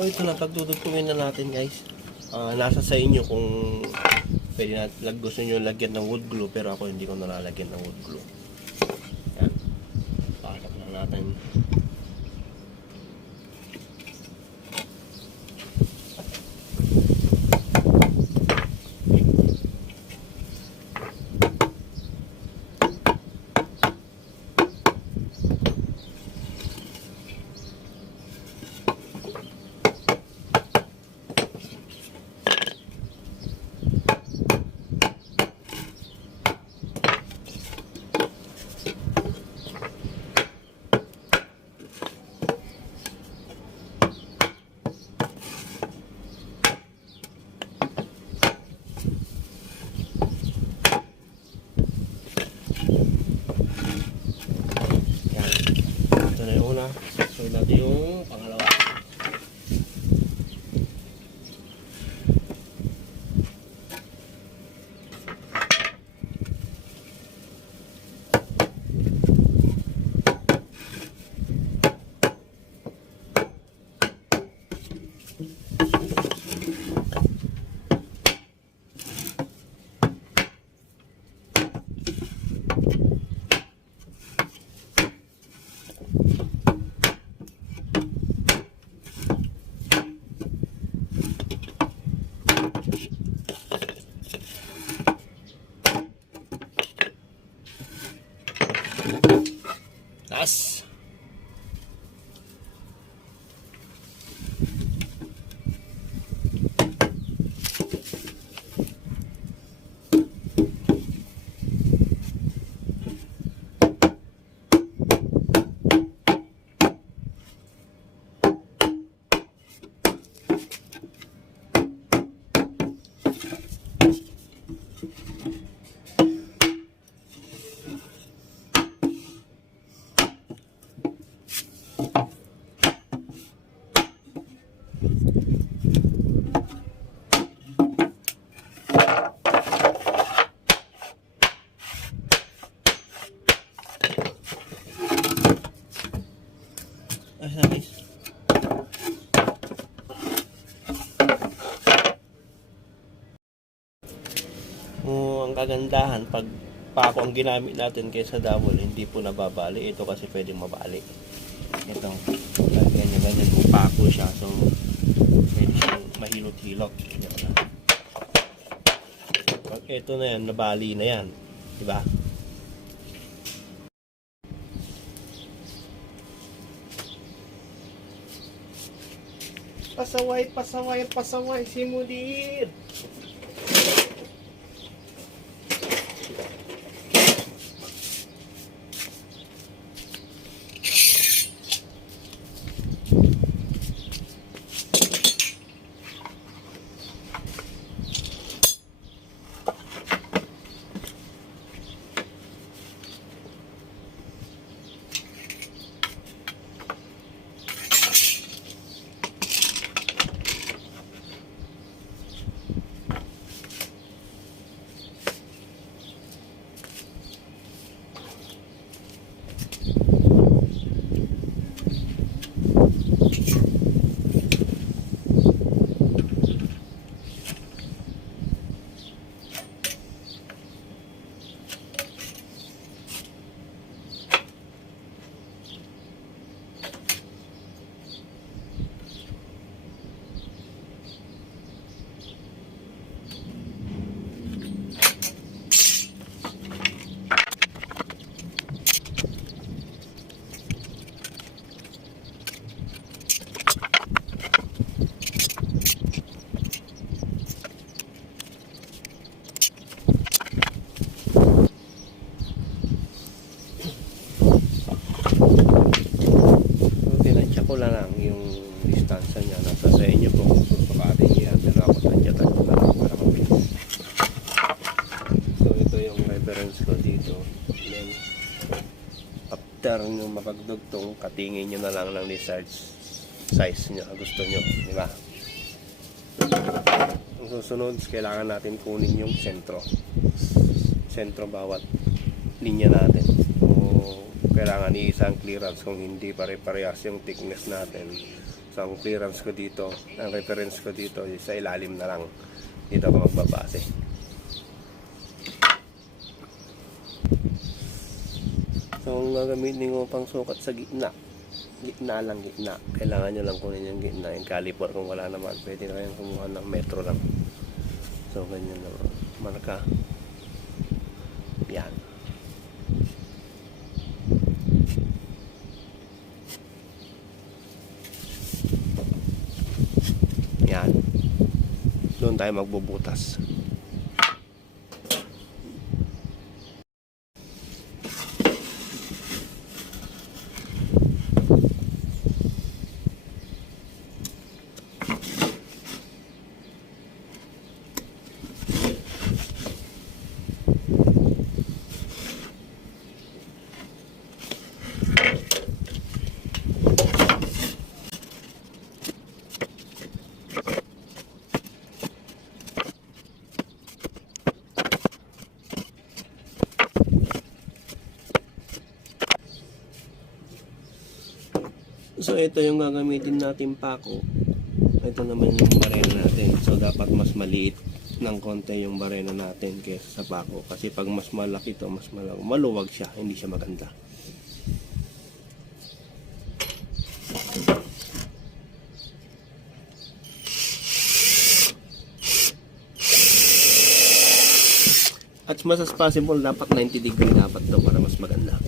So ito na, pagdudugtungin na natin guys. Nasa sa inyo kung pwede na, gusto nyo lagyan ng wood glue, pero ako hindi ko nalalagyan ng wood glue. Yan. Pakak na natin. So natin yung pangalawa. Taas. Ang kagandahan pag pako ang ginamit natin kaysa dowel, hindi po nababali. Ito kasi pwedeng mabali. Ito, ganyan po pako siya, so pwede siyang mahilot-hilot. Pag ito na yan, nabali na yan, diba? Pasaway si Mudir. Ko lang yung distansya niya, nasa sa inyo kung susukatin niya, pero ako nandiyan ko lang para mabilis. So ito yung reference ko dito. Then after nyo mapagdugtong, katingin nyo na lang ng desired size nyo, gusto nyo, di ba? Ang susunod, kailangan natin kunin yung sentro bawat linya natin. Kailangan iisang clearance, kung hindi pare-parehas yung thickness natin, So ang clearance ko dito, ang reference ko dito sa ilalim na lang. Dito ako magbabase. So ang gagamitin ko pang sukat sa gitna. Gitna. Kailangan nyo lang kunin yung gitna. Yung caliper kung wala naman, pwede na kayong kumuha ng metro lang. So ganyan lang. Marka. Yan. Yan. Doon tayo magbubutas. So ito yung gagamitin natin pako. Ito naman yung barena natin. So dapat mas maliit ng konti yung barena natin kaysa sa pako. Kasi pag mas malaki to, mas maluwag siya. Hindi siya maganda. At mas as possible, dapat 90 degree dapat to para mas maganda.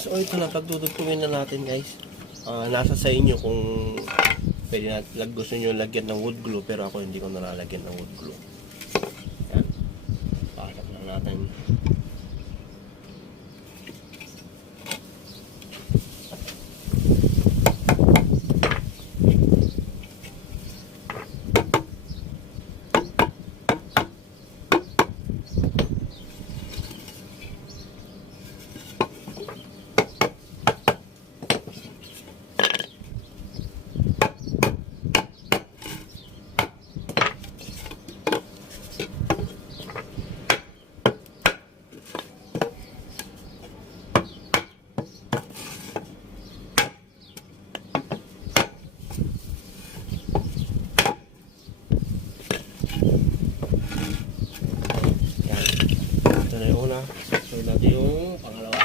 So ito na, pagdudugtungin na natin guys. Nasa sa inyo kung pwede na, gusto nyo lagyan ng wood glue, pero ako hindi ko nalalagyan ng wood glue. Yan. Pasok lang natin. So natin yung pangalawa.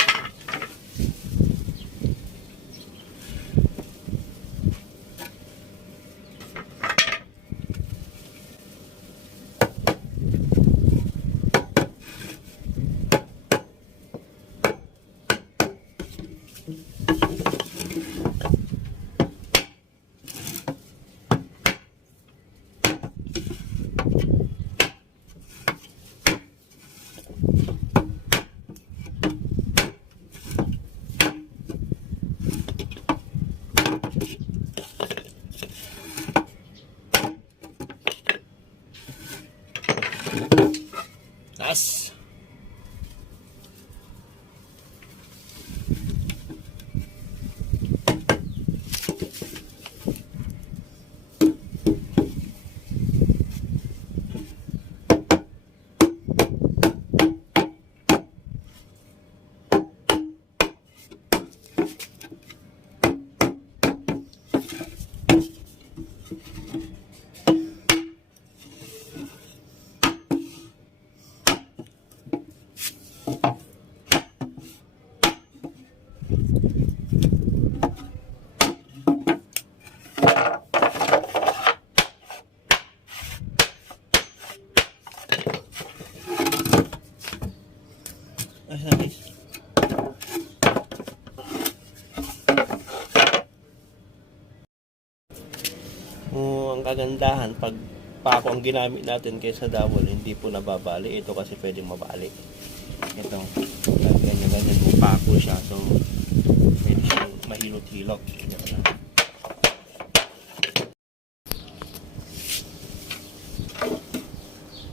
Yes. kagandahan pag pako ang ginamit natin kaysa dowel, hindi po nababali. Ito kasi pwedeng mabali. Ito, ganyan po pako siya. So, pwede siyang mahilot-hilot.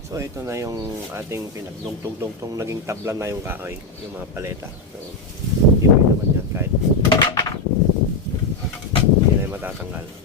So ito na yung ating pinagdugtong-dugtong naging tabla na yung kahoy, yung mga paleta. So hindi naman yan kahit hindi na matatanggal.